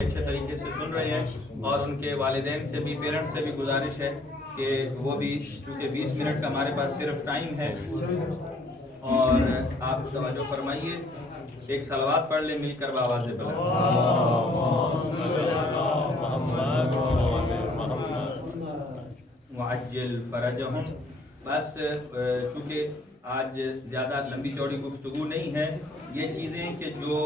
अच्छे तरीके से सुन रहे हैं और उनके वालिदैन से भी, पेरेंट्स से भी गुजारिश है कि वो भी, क्योंकि 20 मिनट का हमारे पास सिर्फ टाइम है, और आप तवज्जो फरमाइए। एक सलवात पढ़ ले मिलकर बावाज़ बुलंद। मुअज्जिल फरजहुम। बस चूँकि आज ज़्यादा लंबी चौड़ी गुफ्तगू नहीं है, ये चीज़ें कि जो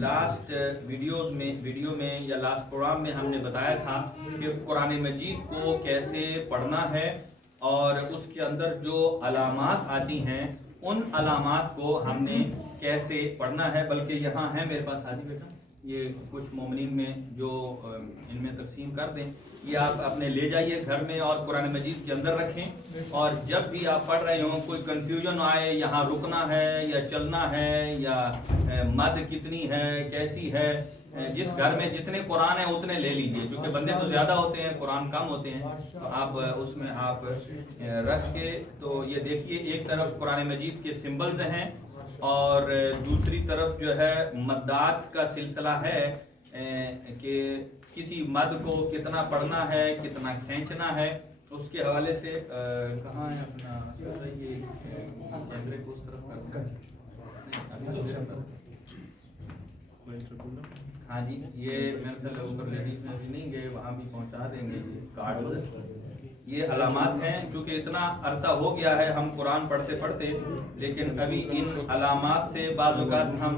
लास्ट वीडियो में या लास्ट प्रोग्राम में हमने बताया था कि कुरान मजीद को कैसे पढ़ना है और उसके अंदर जो अलामात आती हैं उन अलामात को हमने कैसे पढ़ना है। बल्कि यहाँ है मेरे पास, हादी बेटा, ये कुछ मोमिनीन में जो इनमें तकसीम कर दें, ये आप अपने ले जाइए घर में और कुरान मजीद के अंदर रखें। और जब भी आप पढ़ रहे हों, कोई कन्फ्यूजन आए, यहाँ रुकना है या चलना है या मद कितनी है, कैसी है, जिस घर में जितने कुरान हैं उतने ले लीजिए, क्योंकि बंदे तो ज़्यादा होते हैं, कुरान कम होते हैं, तो आप उसमें आप रख के, तो ये देखिए एक तरफ कुरान मजीद के सिंबल्स हैं और दूसरी तरफ जो है मद्दात का सिलसिला है कि किसी मद को कितना पढ़ना है, कितना खींचना है, उसके हवाले से कहाँ है अपना ये कैमरे को उस तरफ हाँ जी, ये मेरे ख्याल ऊपर लेडीज में भी नहीं गए, वहाँ भी पहुँचा देंगे ये कार्ड। ये अलामात हैं, चूँकि इतना अरसा हो गया है हम कुरान पढ़ते पढ़ते, लेकिन अभी इन अलामात से बाज़ औक़ात हम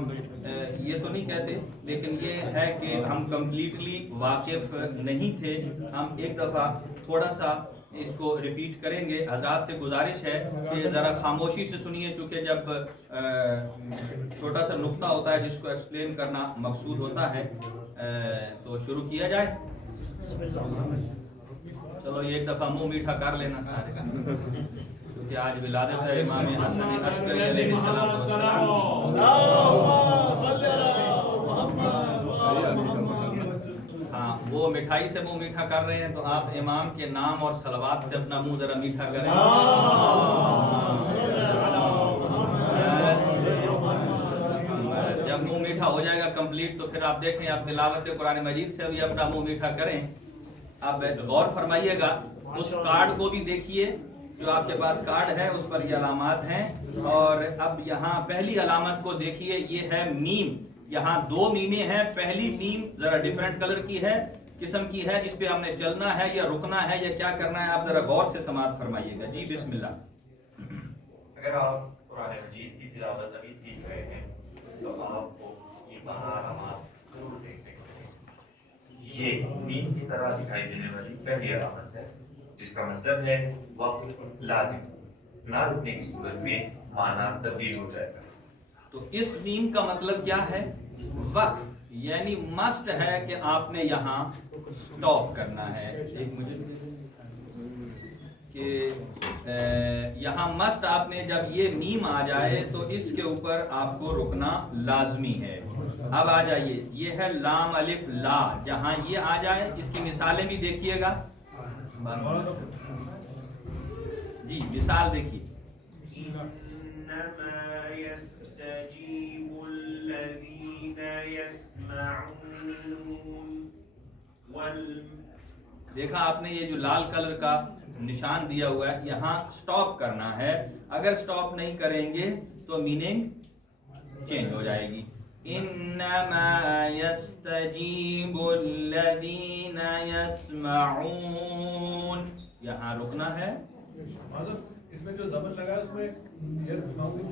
ये तो नहीं कहते, लेकिन ये है कि हम कम्प्लीटली वाकिफ़ नहीं थे। हम एक दफ़ा थोड़ा सा इसको रिपीट करेंगे। हज़रात से गुजारिश है कि ज़रा खामोशी से सुनिए, चूँकि जब छोटा सा नुक्ता होता है जिसको एक्सप्लेन करना मकसूद होता है। तो शुरू किया जाए। चलो एक दफ़ा मुंह मीठा कर लेना सारे, क्योंकि आज विलादत है इमाम हसन अस्करी अलैहिस्सलाम। हाँ, वो मिठाई से मुंह मीठा कर रहे हैं, तो आप इमाम के नाम और सलवात से अपना मुंह जरा मीठा करें। जब मुंह मीठा हो जाएगा कंप्लीट, तो फिर आप देखें, आप तिलावत कुरान मजीद से भी अपना मुंह मीठा करें। अब गौर फरमाइएगा, उस कार्ड को भी देखिए, जो आपके पास कार्ड है उस पर ये अलामात हैं। और अब यहाँ पहली अलामत को देखिए, ये है मीम। यहाँ दो मीमें हैं। पहली मीम जरा डिफरेंट कलर की है, किस्म की है, इस पे हमने चलना है या रुकना है या क्या करना है, आप जरा गौर से समाअत फरमाइएगा। जी बिस्मिल्लाह। अगर आप कुरान मजीद की तिलावत अभी सीख रहे हैं तो आपको ये 12 अलामात जरूर देखने को मिलेंगी। ये मीम की तरह दिखाई देने वाली पहली अलामत है, जिसका मतलब है वक्त लाजिम, ना रुकने की सूरत में माना तब्दील हो जाएगा। तो इस मीम का मतलब क्या है? वक्फ, यानी मस्ट है कि आपने यहाँ स्टॉप करना है। एक मुझे कि यहाँ मस्ट, आपने जब ये मीम आ जाए तो इसके ऊपर आपको रुकना लाजमी है। अब आ जाइए, ये है लाम अलिफ ला, जहाँ ये आ जाए इसकी मिसालें भी देखिएगा जी। मिसाल देखिए, देखा आपने, ये जो लाल कलर का निशान दिया हुआ है, यहाँ स्टॉप करना है। अगर स्टॉप नहीं करेंगे तो मीनिंग चेंज हो जाएगी। इन्नमा यस्तजीबुल लज़ीना यस्मऊन, यहाँ रुकना है। इसमें जो ज़बर लगा है उसमें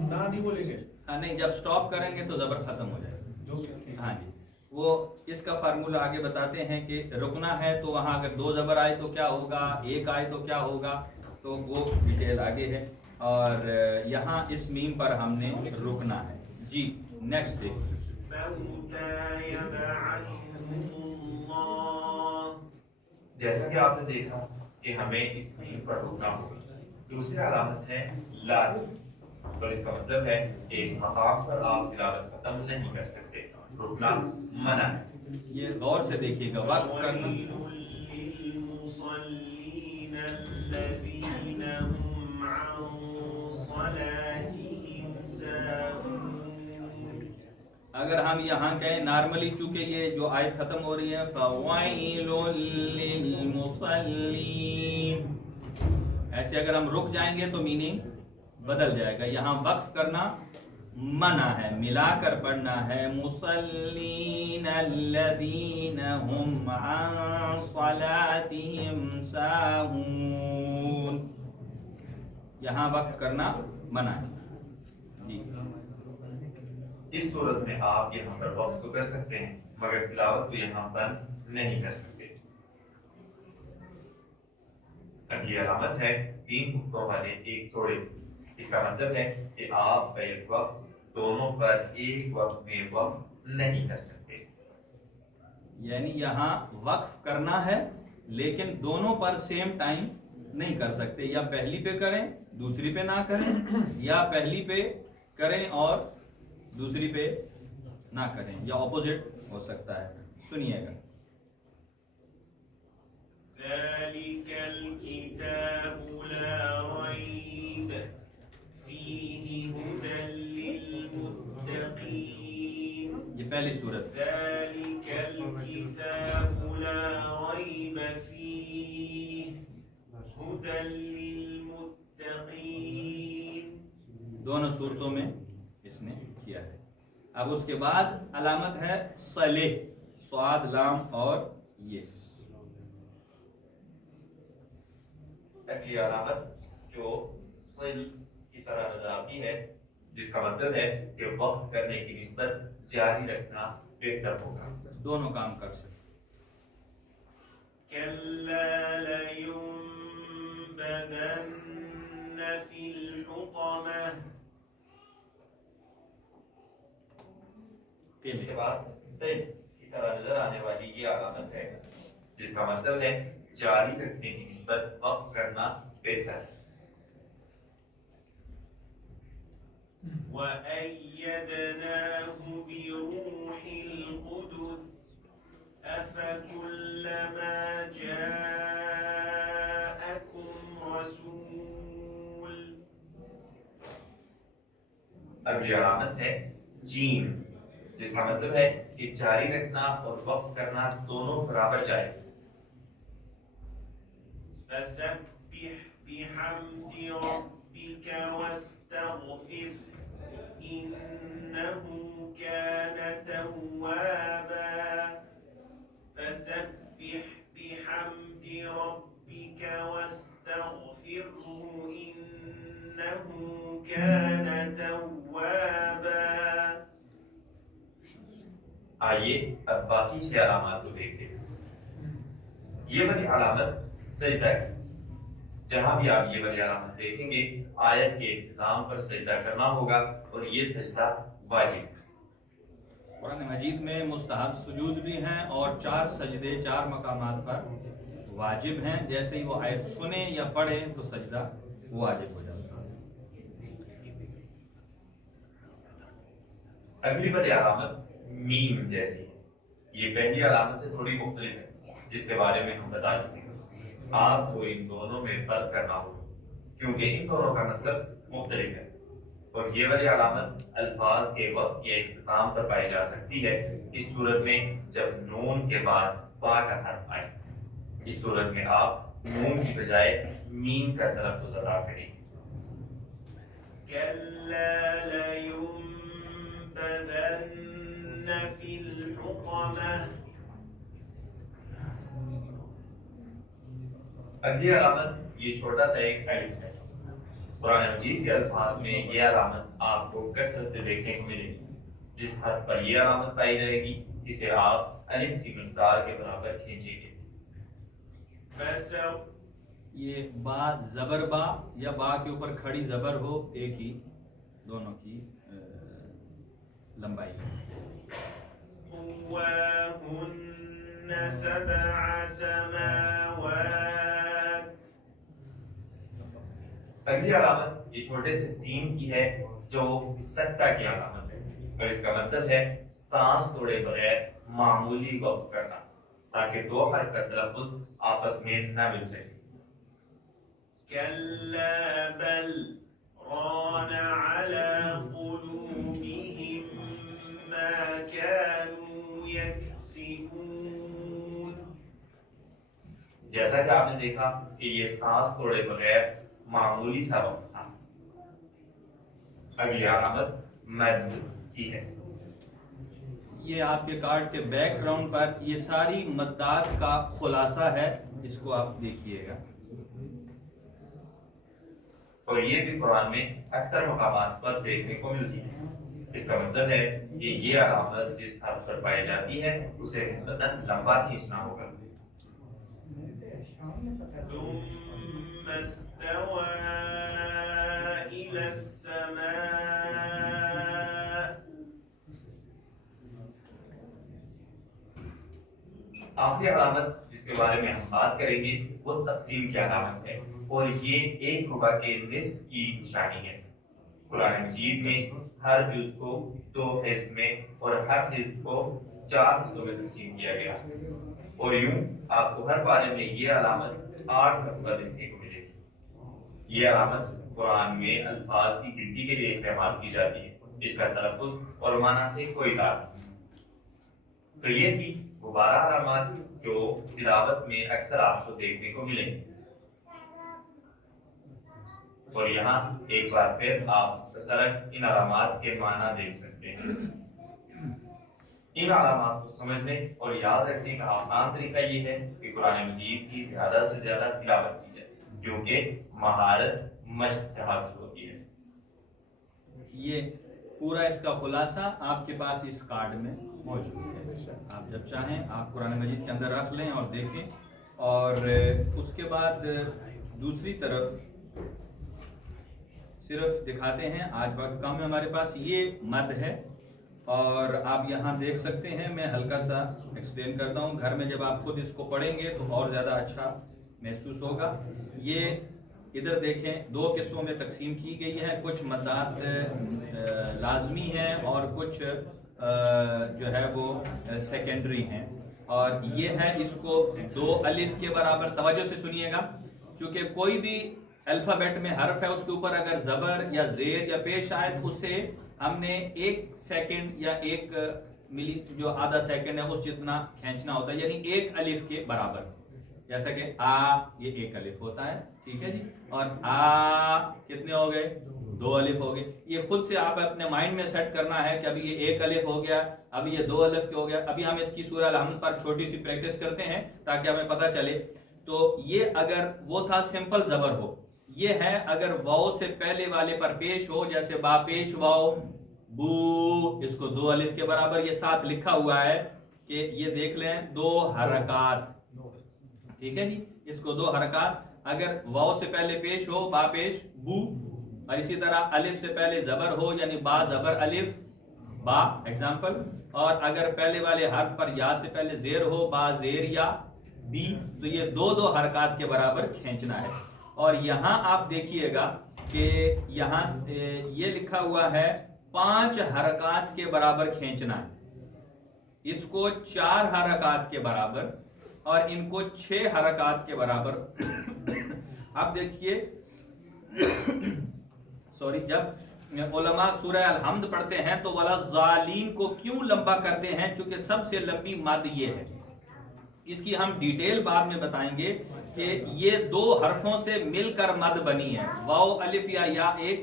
ना नहीं बोलेंगे। हाँ नहीं, जब स्टॉप करेंगे तो ज़बर खत्म हो जाएगा। हाँ जी, वो इसका फार्मूला आगे बताते हैं कि रुकना है तो वहाँ अगर दो ज़बर आए तो क्या होगा, एक आए तो क्या होगा, तो वो डिटेल आगे है। और यहाँ इस मीम पर हमने रुकना है जी। नेक्स्ट डे, जैसा कि आपने देखा कि हमें इस मीम पर रुकना होगा। दूसरी अलामत है लाज, तो इसका मतलब है कि इस मकाम पर आप तिलावत खत्म नहीं कर सकते, रुकना मना है। ये गौर से देखिएगा, वक्फ करना। اگر ہم یہاں کہیں نارملی، چونکہ یہ جو آیت ختم ہو رہی ہے فَوَيْلٌ لِّلْمُصَلِّينَ، ایسے اگر ہم رک جائیں گے تو میننگ بدل جائے گا. یہاں وقف کرنا منع ہے، ملا کر پڑھنا ہے مصلین الذین هم عن صلاتهم ساہون. یہاں وقف کرنا منع ہے. جی اس صورت میں آپ یہاں پر وقف تو کر سکتے ہیں مگر تلاوت کو یہاں پر نہیں کر سکتے. اب یہ علامت ہے 3 نقطوں والے ایک جوڑے. اس کا مطلب ہے کہ آپ بیک وقت دونوں پر ایک وقت میں وقف نہیں کر سکتے. یعنی یہاں وقف کرنا ہے لیکن دونوں پر سیم ٹائم نہیں کر سکتے. یا پہلی پہ کریں دوسری پہ نہ کریں، یا پہلی پہ کریں اور دوسری پہ نہ کریں، یا اپوزٹ ہو سکتا ہے. سنیے گا. ذلك الكتاب لا ريب فيه هدى للمتقين. یہ پہلی صورت. ذلك الكتاب لا ريب فيه هدى للمتقين. دونوں صورتوں میں اس نے کیا ہے. اب اس کے بعد علامت ہے صلیح، صاد لام اور یہ. اگلی علامت جو صل کی طرح نظر آتی ہے، جس کا مطلب ہے کہ وقف کرنے کی نسبت جاری رکھنا بہتر ہوگا. دونوں کام کر سکتے. كلا لينبذن في الحطمة. اس کے بعد تل کی طرح نظر آنے والی یہ علامت ہے، جس کا مطلب ہے جاری رکھنے کی نسبت وقف کرنا بہتر. وَأَيَّدْنَاهُ بِرُوحِ الْقُدُسِ أَفَكُلَّمَا جَاءَكُمْ رَسُولٌ. اگلی علامت ہے جیم، جس کا مطلب ہے کہ جاری رکھنا اور وقف کرنا دونوں برابر جائز. فَسَبِّحْ بِحَمْدِ رَبِّكَ وَاسْتَغْفِرْهُ إِنَّهُ كَانَ تَوَّابًا. فَسَبِّحْ بِحَمْدِ رَبِّكَ وَاسْتَغْفِرْهُ إِنَّهُ كَانَ تَوَّابًا. آئیے اب باقی 6 علامات کو دیکھتے ہیں. یہ والی علامت سجدہ ہے. جہاں بھی آپ یہ والی علامت دیکھیں گے آیت کے اختتام پر سجدہ کرنا ہوگا اور یہ سجدہ واجب. قرآن مجید میں مستحب سجود بھی ہیں اور 4 سجدے 4 مقامات پر واجب ہیں. جیسے ہی وہ آیت سنیں یا پڑھیں تو سجدہ واجب ہو جاتا ہے. اگلی والی علامت میم جیسی ہے. یہ پہلی علامت سے تھوڑی مختلف ہے، جس کے بارے میں ہم بتا چکے ہیں. آپ کو ان دونوں میں فرق کرنا ہوگا کیونکہ ان دونوں کا مطلب مختلف ہے. اور یہ والی علامت الفاظ کے وسط یا اختتام پر پائی جا سکتی ہے اس صورت میں جب نون کے بعد با کا حرف آئے. اس صورت میں آپ نون کی بجائے میم کا تلفظ ادا کریں. كلا لينبذن في الحطمة. اگلی علامت یہ چھوٹا سا ایک الف ہے. قرآن مجید کے الفاظ میں یہ علامت آپ کو کثرت سے دیکھنے کو ملے گی. جس حرف پر یہ علامت پائی جائے گی اسے آپ الف کی مقدار کے برابر کھینچیں گے. یہ با زبر با یا با کے اوپر کھڑی زبر ہو، ایک ہی دونوں کی لمبائی. قواهن 7 سماوات. اگلی علامت یہ چھوٹے سے سین کی ہے جو سکتہ کی علامت ہے اور اس کا مطلب ہے سانس توڑے بغیر معمولی وقف کرنا تاکہ 2 حرف کا تلفظ آپس میں نہ مل سکے. كلا بل ران على قلوبهم ما ما كانوا يكسبون. جیسا کہ آپ نے دیکھا کہ یہ سانس توڑے بغیر معمولی سا وقت تھا. اگلی علامت مد کی ہے. یہ آپ کے کارڈ کے بیک گراؤنڈ پر یہ ساری مدات کا خلاصہ ہے، اس کو آپ دیکھیے گا. اور یہ بھی قرآن میں اکثر مقامات پر دیکھنے کو ملتی ہے. اس کا مطلب ہے کہ یہ علامت جس حرف پر پائی جاتی ہے اسے نسبتاً لمبا کھینچنا ہوگا. ثم استوى إلى السماء. آخری علامت جس کے بارے میں ہم بات کریں گے وہ تقسیم کی علامت ہے، اور یہ 1 ربع کے نصف کی نشانی ہے. قرآن مجید میں ہر جز کو 2 حصوں میں اور ہر حصہ کو 4 حصوں میں تقسیم کیا گیا، اور یوں آپ کو ہر بارے میں یہ علامت 8 مرتبہ دیکھنے کو ملے گی. یہ علامت قرآن میں الفاظ کی گنتی کے لیے استعمال کی جاتی ہے جس کا تلفظ اور معنی سے کوئی تعلق نہیں. تو یہ تھی وہ 12 علامات جو تلاوت میں اکثر آپ کو دیکھنے کو ملیں گے. اور یہاں ایک بار پھر آپ سرک ان علامات کے معنی دیکھ سکتے ہیں. ان علامات کو سمجھنے اور یاد رکھنے کا آسان طریقہ یہ ہے کہ قرآن مجید کی زیادہ سے زیادہ تلاوت کی جائے، جو کہ مہارت مشق سے حاصل ہوتی ہے. یہ پورا اس کا خلاصہ آپ کے پاس اس کارڈ میں موجود ہے. آپ جب چاہیں آپ قرآن مجید کے اندر رکھ لیں اور دیکھیں. اور اس کے بعد دوسری طرف صرف دکھاتے ہیں، آج وقت کم ہے ہمارے پاس. یہ مد ہے اور آپ یہاں دیکھ سکتے ہیں. میں ہلکا سا ایکسپلین کرتا ہوں. گھر میں جب آپ خود اس کو پڑھیں گے تو اور زیادہ اچھا محسوس ہوگا. یہ ادھر دیکھیں 2 قسموں میں تقسیم کی گئی ہے. کچھ مدات لازمی ہیں اور کچھ جو ہے وہ سیکنڈری ہیں. اور یہ ہے اس کو 2 الف کے برابر. توجہ سے سنیے گا، چونکہ کوئی بھی الفابیٹ میں حرف ہے اس کے اوپر اگر زبر یا زیر یا پیش آئے تو اسے ہم نے 1 سیکنڈ یا 1 ملی جو آدھا سیکنڈ ہے اس جتنا کھینچنا ہوتا ہے، یعنی 1 الف کے برابر. جیسا کہ آ یہ 1 الف ہوتا ہے، ٹھیک ہے جی. اور آ کتنے ہو گئے؟ 2 الف ہو گئے. یہ خود سے آپ اپنے مائنڈ میں سیٹ کرنا ہے کہ ابھی یہ 1 الف ہو گیا، ابھی یہ 2 الف ہو گیا. ابھی ہم اس کی سورہ الحمد پر چھوٹی سی پریکٹس کرتے ہیں تاکہ ہمیں پتہ چلے. تو یہ اگر وہ تھا سمپل زبر ہو. یہ ہے اگر واؤ سے پہلے والے پر پیش ہو، جیسے با پیش واؤ بو، اس کو 2 الف کے برابر. یہ ساتھ لکھا ہوا ہے کہ یہ دیکھ لیں 2 حرکات، ٹھیک ہے جی. اس کو 2 حرکات. اگر واؤ سے پہلے پیش ہو با پیش بو، اور اسی طرح الف سے پہلے زبر ہو یعنی با زبر الف با ایگزامپل. اور اگر پہلے والے حرف پر یا سے پہلے زیر ہو با زیر یا بی، تو یہ 2 حرکات کے برابر کھینچنا ہے. اور یہاں آپ دیکھیے گا کہ یہاں یہ لکھا ہوا ہے 5 حرکات کے برابر کھینچنا ہے. اس کو 4 حرکات کے برابر اور ان کو 6 حرکات کے برابر. آپ دیکھیے جب علماء سورہ الحمد پڑھتے ہیں تو وَلَضَّالِينَ کو کیوں لمبا کرتے ہیں؟ چونکہ سب سے لمبی مد یہ ہے. اس کی ہم ڈیٹیل بعد میں بتائیں گے کہ یہ 2 حرفوں سے مل کر مد بنی ہے. واو الف یا ایک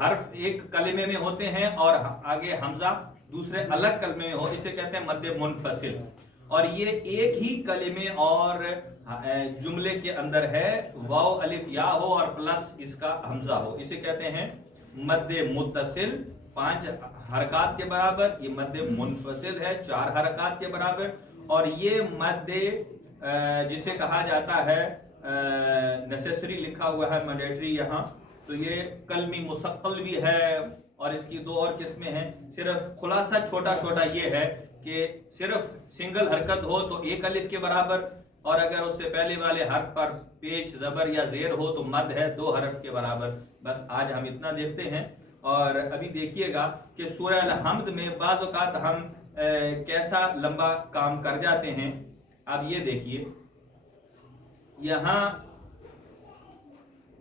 حرف ایک کلمے میں ہوتے ہیں اور آگے حمزہ دوسرے الگ کلمے میں ہو، اسے کہتے ہیں مد منفصل. اور یہ ایک ہی کلمے اور جملے کے اندر ہے، واو الف یا ہو اور پلس اس کا حمزہ ہو، اسے کہتے ہیں مد متصل. 5 حرکات کے برابر. یہ مد منفصل ہے 4 حرکات کے برابر. اور یہ مد جسے کہا جاتا ہے نیسیسری لکھا ہوا ہے مینڈیٹری یہاں، تو یہ کلمی مستقل بھی ہے. اور اس کی 2 اور قسمیں ہیں. صرف خلاصہ چھوٹا یہ ہے کہ صرف سنگل حرکت ہو تو 1 الف کے برابر، اور اگر اس سے پہلے والے حرف پر پیش زبر یا زیر ہو تو مد ہے 2 حرف کے برابر. بس آج ہم اتنا دیکھتے ہیں. اور ابھی دیکھیے گا کہ سورہ الحمد میں بعض اوقات ہم کیسا لمبا کام کر جاتے ہیں. اب یہ دیکھیے یہاں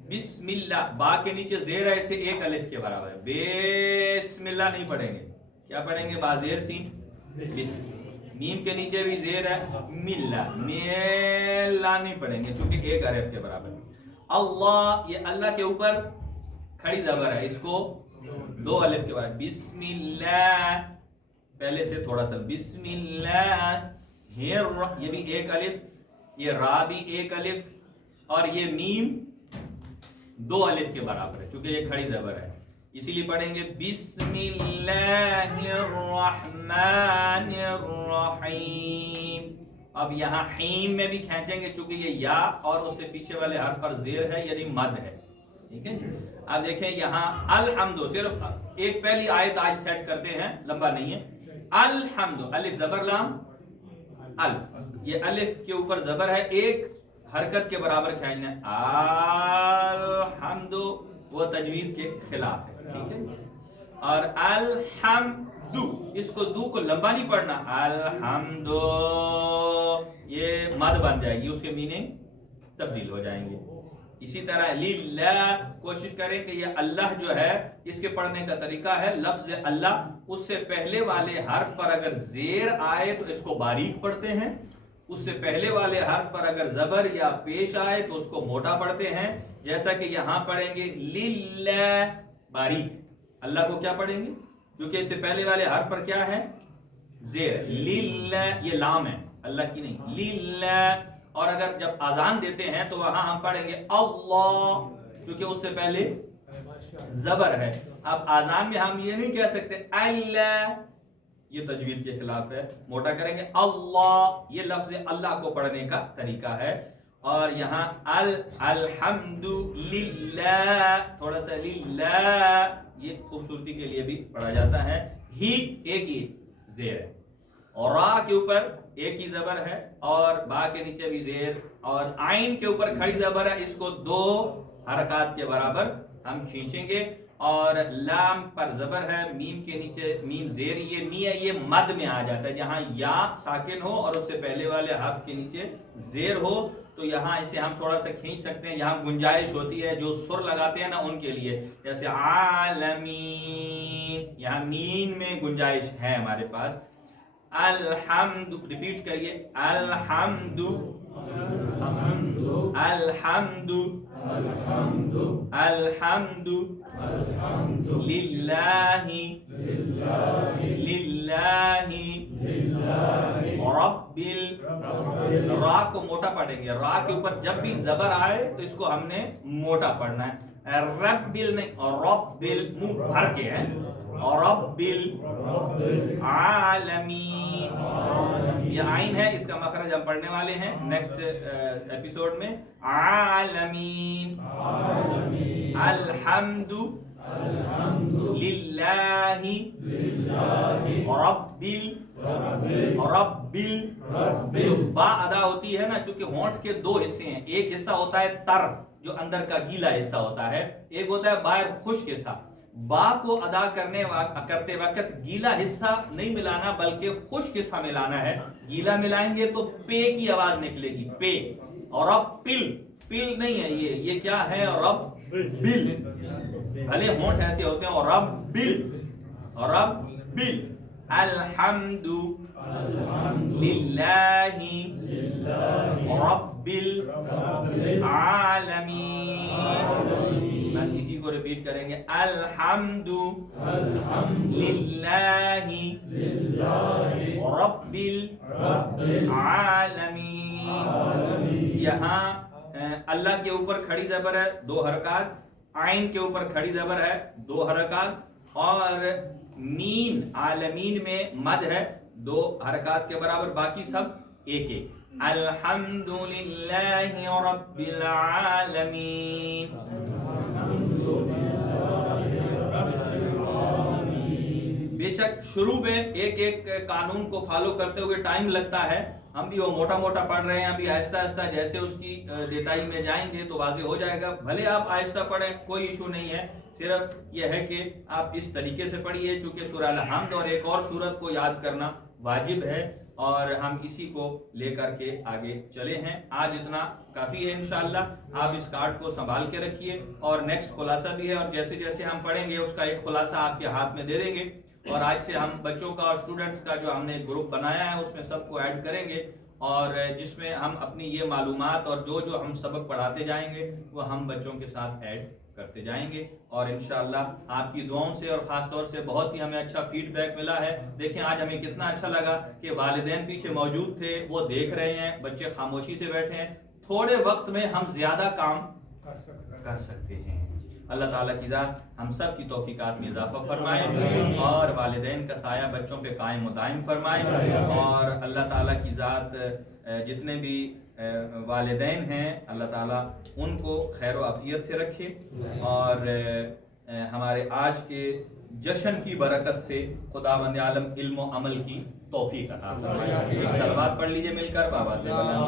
بسم اللہ با کے نیچے زیر ہے، اسے 1 الف کے برابر ہے. بسم اللہ نہیں پڑھیں گے क्या पढ़ेंगे? बाजेर सीन बिस। मीम के नीचे भी जेर है, मिल्ला, मेला नहीं पढ़ेंगे क्योंकि एक हरफ के बराबर। अल्लाह, ये अल्लाह के ऊपर खड़ी जबर है, इसको दो अलिफ के बाद बिस्मिल्लाह, पहले से थोड़ा सा बिस्मिल्लाह, ये भी एक अलिफ, ये रा भी एक अलिफ, और ये मीम दो अलिफ के बराबर है क्योंकि ये खड़ी जबर है, इसीलिए पढ़ेंगे बिस्मिल्लाहिर्रहमानिर्रहीम। अब यहाँ हीम में भी खींचेंगे क्योंकि ये या और उससे पीछे वाले हर्फ पर जेर है यानी मद है, ठीक है। अब देखें यहाँ अलहम्दु, सिर्फ एक पहली आयत आज सेट करते हैं, लंबा नहीं है। अलहम्दु, अलिफ जबर लाम अल, ये अलिफ के ऊपर जबर है, एक हरकत के बराबर खींचना है, अलहम्दु, वो तजवीद के खिलाफ है, ठीक है। और अलहम्दु, इसको दू को लंबा नहीं पढ़ना, अलहम्दु, ये मद बन जाएगी, उसके मीनिंग तब्दील हो जाएंगे। इसी तरह लिल्लाह, कोशिश करें कि ये अल्लाह जो है इसके पढ़ने का तरीका है, लफ्ज अल्लाह, उससे पहले वाले हर्फ पर अगर जेर आए तो इसको बारीक पढ़ते हैं, उससे पहले वाले हर्फ पर अगर जबर या पेश आए तो उसको मोटा पढ़ते हैं। जैसा कि यहां पढ़ेंगे लिल्लाह बारीक, अल्लाह को क्या पढ़ेंगे? क्योंकि इससे पहले वाले हर्फ पर क्या है? जेर। लिल्लाह, ये लाम है, अल्लाह की नहीं, लिल्लाह। और अगर जब अजान देते हैं तो वहां हम पढ़ेंगे अल्लाह, क्योंकि उससे पहले जबर है। अब अजान में हम ये नहीं कह सकते अल्लाह, ये तजवीद के खिलाफ है, मोटा करेंगे अल्लाह, ये लफ्ज अल्लाह को पढ़ने का तरीका है। और यहाँ अल्हम्दुलिल्लाह, थोड़ा सा लिल्लाह, ये खूबसूरती के लिए भी पढ़ा जाता है। ही एक ही जेर है, और रा के ऊपर एक ही जबर है, और बा के नीचे भी जेर, और आइन के ऊपर खड़ी जबर है, इसको दो हरकत के बराबर हम खींचेंगे। और लाम पर जबर है, मीम के नीचे मीम जेर, ये मी है, ये मद में आ जाता है। जहां या साकिन हो और उससे पहले वाले हर्फ के नीचे जेर हो तो यहाँ इसे हम थोड़ा सा खींच सकते हैं। यहाँ गुंजाइश होती है, जो सुर लगाते हैं ना उनके लिए, जैसे आलमीन, यहाँ मीन में गुंजाइश है हमारे पास। अलहम्दु, रिपीट करिए, अलहम्दु, अलहम्दु, अलहम्दु, लिल्लाहि, लिल्लाहि, रब्बिल, रा को मोटा पढ़ेंगे, रा के ऊपर जब भी जबर आए तो इसको हमने मोटा पढ़ना है, रब्बिल नहीं, और रब्बिल मुंह भर के है, और रब्बिल आलमीन, ये आइन है, इसका मखरज हम पढ़ने वाले हैं नेक्स्ट एपिसोड में। आलमीन, अल्हम्दु लिल्लाहि रब्बिल, रब्बिल, बा अदा होती है ना, चूंकि होंठ के दो हिस्से हैं, एक हिस्सा होता है तर, जो अंदर का गीला हिस्सा होता है, एक होता है बाहर खुश्क हिस्सा। बा को अदा करते वक्त गीला हिस्सा नहीं मिलाना बल्कि खुश्क हिस्सा मिलाना है। गीला मिलाएंगे तो पे की आवाज निकलेगी, पे। और अब पिल, पिल नहीं है ये क्या है? रब बिल, भले होंठ ऐसे होते हैं, और रब बिल, और रब बिल। अल्हम्दु लिल्लाहि रब्बिल आलमीन, बस इसी को रिपीट करेंगे, अल्हम्दु लिल्लाहि रब्बिल आलमीन। यहाँ अल्लाह के ऊपर खड़ी जबर है, दो हरकत, आइन के ऊपर खड़ी जबर है, दो हरकत, और मीन आलमीन में मद है, दो हरकत के बराबर, बाकी सब एक एक। अल्हम्दुलिल्लाहि रब्बिल आलमीन। बेशक शुरू में एक एक कानून को फॉलो करते हुए टाइम लगता है, हम भी वो मोटा मोटा पढ़ रहे हैं, अभी आहिस्ता आहिस्ता जैसे उसकी देताई में जाएंगे तो वाज़ेह हो जाएगा। भले आप आहिस्ता पढ़ें, कोई इशू नहीं है, सिर्फ यह है कि आप इस तरीके से पढ़िए, चूंकि सूरह अल-हम्द और एक और सूरत को याद करना वाजिब है, और हम इसी को लेकर के आगे चले हैं। आज इतना काफ़ी है इंशाअल्लाह। आप इस कार्ड को संभाल के रखिए, और नेक्स्ट खुलासा भी है, और जैसे जैसे हम पढ़ेंगे उसका एक खुलासा आपके हाथ में दे देंगे। اور آج سے ہم بچوں کا اور اسٹوڈنٹس کا جو ہم نے گروپ بنایا ہے اس میں سب کو ایڈ کریں گے، اور جس میں ہم اپنی یہ معلومات اور جو ہم سبق پڑھاتے جائیں گے وہ ہم بچوں کے ساتھ ایڈ کرتے جائیں گے، اور انشاءاللہ آپ کی دعاؤں سے اور خاص طور سے بہت ہی ہمیں اچھا فیڈ بیک ملا ہے۔ دیکھیں آج ہمیں کتنا اچھا لگا کہ والدین پیچھے موجود تھے، وہ دیکھ رہے ہیں، بچے خاموشی سے بیٹھے ہیں، تھوڑے وقت میں ہم زیادہ کام کر سکتے ہیں۔ اللہ تعالیٰ کی ذات ہم سب کی توفیقات میں اضافہ فرمائے، اور والدین کا سایہ بچوں پہ قائم و دائم فرمائے، اور اللہ تعالیٰ کی ذات جتنے بھی والدین ہیں اللہ تعالیٰ ان کو خیر و عافیت سے رکھے، اور ہمارے آج کے جشن کی برکت سے خداوند عالم علم و عمل کی توفیق عطا فرمائے۔ ایک صلوات پڑھ لیجئے مل کر بابا سے بلند۔